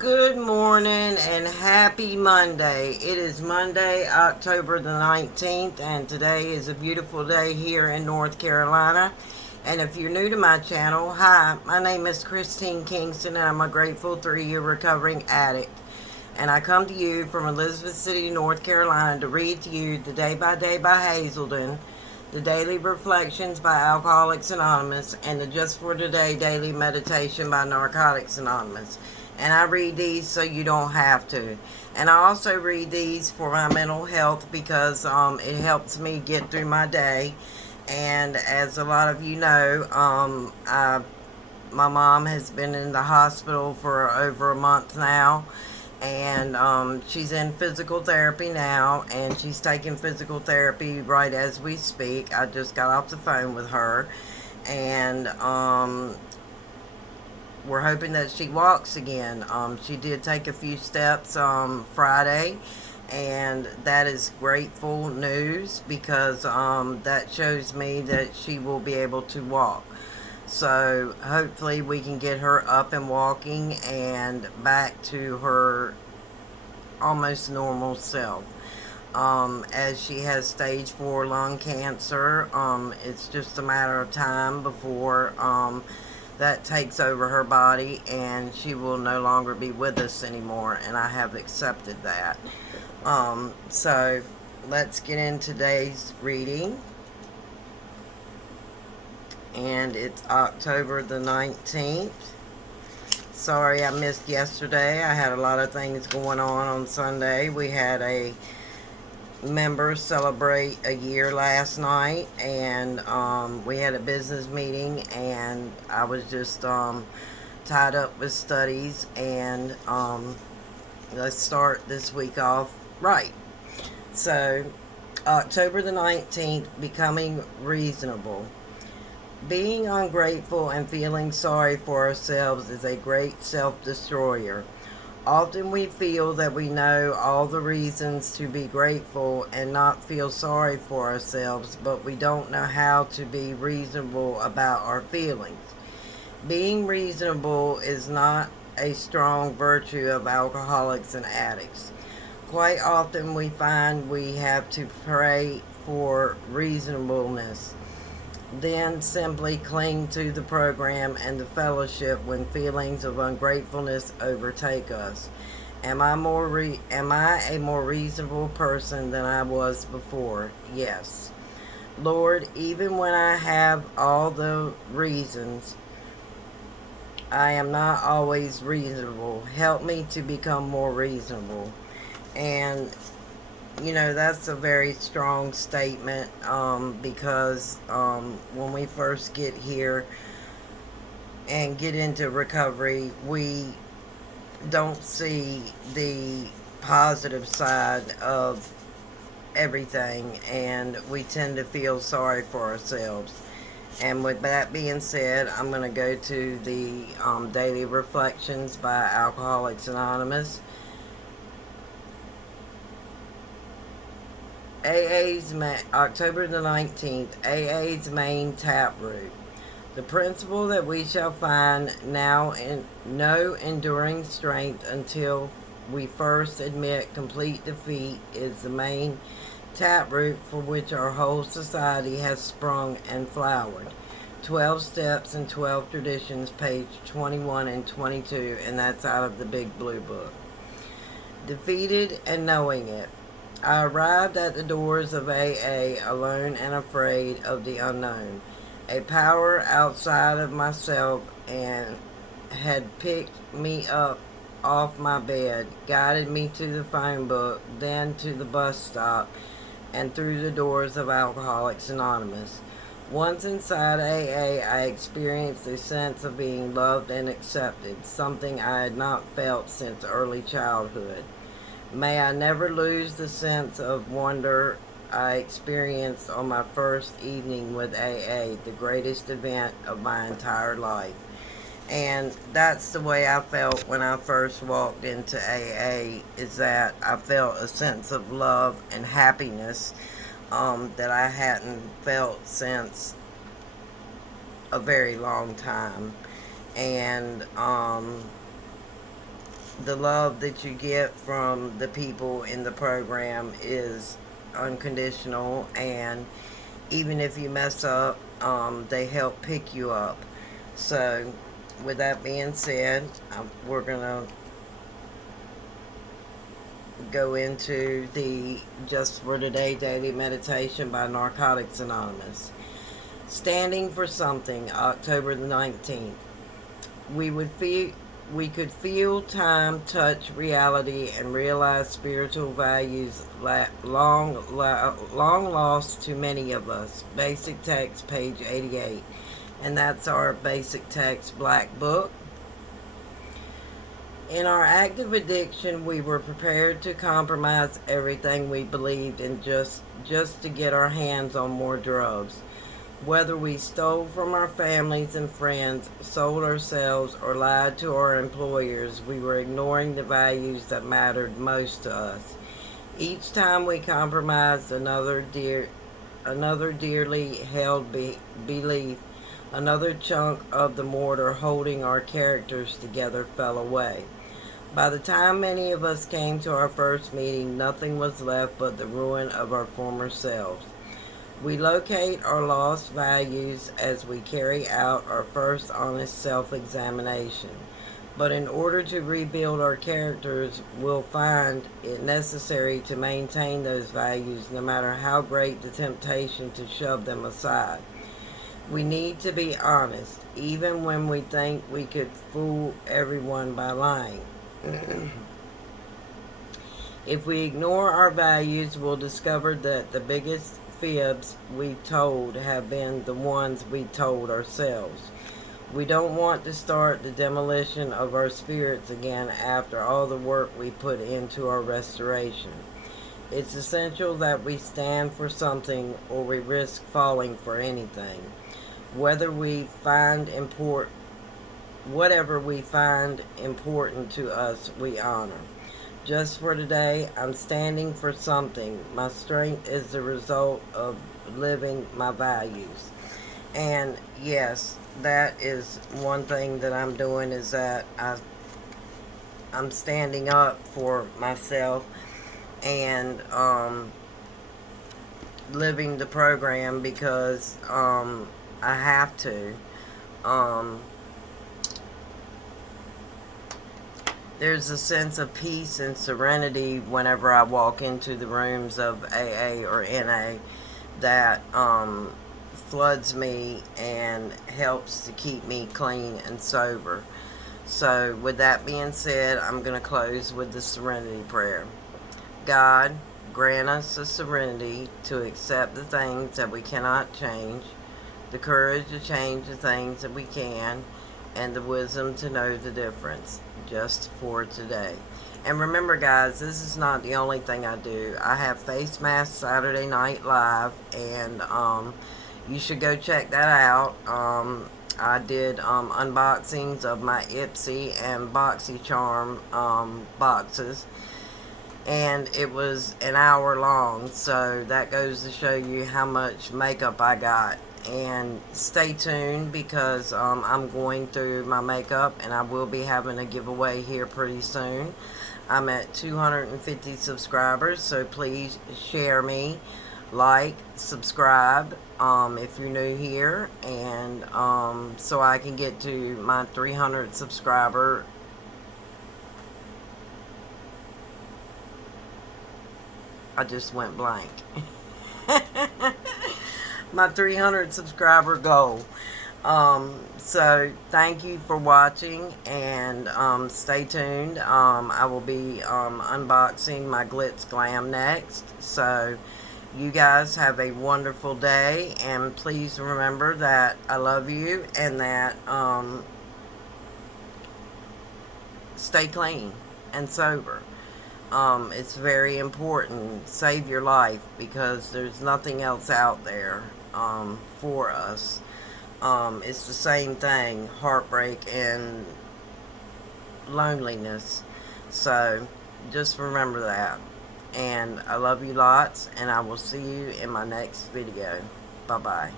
Good morning and happy Monday. It is Monday, October the 19th, and today is a beautiful day here in North Carolina. And if you're new to my channel, hi, my name is Christine Kingston, and I'm a grateful 3-year recovering addict. And I come to you from Elizabeth City, North Carolina to read to you the Day by Day by Hazelden, the Daily Reflections by Alcoholics Anonymous, and the Just for Today Daily Meditation by Narcotics Anonymous. And I read these so you don't have to. And I also read these for my mental health because it helps me get through my day. And as a lot of you know, my mom has been in the hospital for over a month now. And she's in physical therapy now, and she's taking physical therapy right as we speak. I just got off the phone with her, and we're hoping that she walks again. She did take a few steps Friday, and that is grateful news because that shows me that she will be able to walk. So hopefully we can get her up and walking and back to her almost normal self. As she has stage 4 lung cancer, it's just a matter of time before that takes over her body and she will no longer be with us anymore, and I have accepted that. So let's get in today's reading. And it's October the 19th. Sorry I missed yesterday. I had a lot of things going on Sunday. We had a member celebrate a year last night, and we had a business meeting, and I was just tied up with studies, and let's start this week off right. So October the 19th, becoming reasonable. Being ungrateful and feeling sorry for ourselves is a great self-destroyer. Often we feel that we know all the reasons to be grateful and not feel sorry for ourselves, but we don't know how to be reasonable about our feelings. Being reasonable is not a strong virtue of alcoholics and addicts. Quite often we find we have to pray for reasonableness, then simply cling to the program and the fellowship when feelings of ungratefulness overtake us. Am I a more reasonable person than I was before? Yes. Lord, even when I have all the reasons, I am not always reasonable. Help me to become more reasonable. And you know, that's a very strong statement because when we first get here and get into recovery, we don't see the positive side of everything, and we tend to feel sorry for ourselves. And with that being said, I'm going to go to the Daily Reflections by Alcoholics Anonymous. October the 19th, AA's main taproot. The principle that we shall find now in no enduring strength until we first admit complete defeat is the main taproot for which our whole society has sprung and flowered. 12 Steps and 12 Traditions, page 21 and 22, and that's out of the Big Blue Book. Defeated and knowing it. I arrived at the doors of AA alone and afraid of the unknown. A power outside of myself and had picked me up off my bed, guided me to the phone book, then to the bus stop, and through the doors of Alcoholics Anonymous. Once inside AA, I experienced a sense of being loved and accepted, something I had not felt since early childhood. May I never lose the sense of wonder I experienced on my first evening with AA, the greatest event of my entire life. And that's the way I felt when I first walked into AA, is that I felt a sense of love and happiness that I hadn't felt since a very long time. And the love that you get from the people in the program is unconditional, and even if you mess up, they help pick you up. So with that being said, we're gonna go into the Just for Today Daily Meditation by Narcotics Anonymous. Standing for Something, October the 19th. We could feel time, touch reality, and realize spiritual values long lost to many of us. Basic text, page 88. And that's our basic text black book. In our active addiction, we were prepared to compromise everything we believed in just to get our hands on more drugs. Whether we stole from our families and friends, sold ourselves, or lied to our employers, we were ignoring the values that mattered most to us. Each time we compromised another dearly held belief, another chunk of the mortar holding our characters together fell away. By the time many of us came to our first meeting, nothing was left but the ruin of our former selves. We locate our lost values as we carry out our first honest self-examination. But in order to rebuild our characters, we'll find it necessary to maintain those values no matter how great the temptation to shove them aside. We need to be honest, even when we think we could fool everyone by lying. If we ignore our values, we'll discover that the biggest fibs we told have been the ones we told ourselves. We don't want to start the demolition of our spirits again after all the work we put into our restoration. It's essential that we stand for something, or we risk falling for anything. Whatever we find important to us, we honor. Just for today, I'm standing for something. My strength is the result of living my values. And yes, that is one thing that I'm doing, is that I'm standing up for myself and living the program, because I have to. There's a sense of peace and serenity whenever I walk into the rooms of AA or NA that floods me and helps to keep me clean and sober. So with that being said, I'm going to close with the serenity prayer. God, grant us the serenity to accept the things that we cannot change, the courage to change the things that we can, and the wisdom to know the difference. Just for today. And remember, guys, this is not the only thing I do. I have Face Mask Saturday Night Live, and you should go check that out. I did unboxings of my Ipsy and BoxyCharm boxes, and it was an hour long, so that goes to show you how much makeup I got. And stay tuned, because I'm going through my makeup, and I will be having a giveaway here pretty soon. I'm at 250 subscribers, so please share me, like, subscribe if you're new here, and so I can get to my 300 subscriber. I just went blank. My 300 subscriber goal. So thank you for watching, and stay tuned. I will be unboxing my Glitz Glam next. So you guys have a wonderful day, and please remember that I love you, and that stay clean and sober. It's very important. Save your life, because there's nothing else out there for us. It's the same thing, heartbreak and loneliness. So just remember that. And I love you lots, and I will see you in my next video. Bye-bye.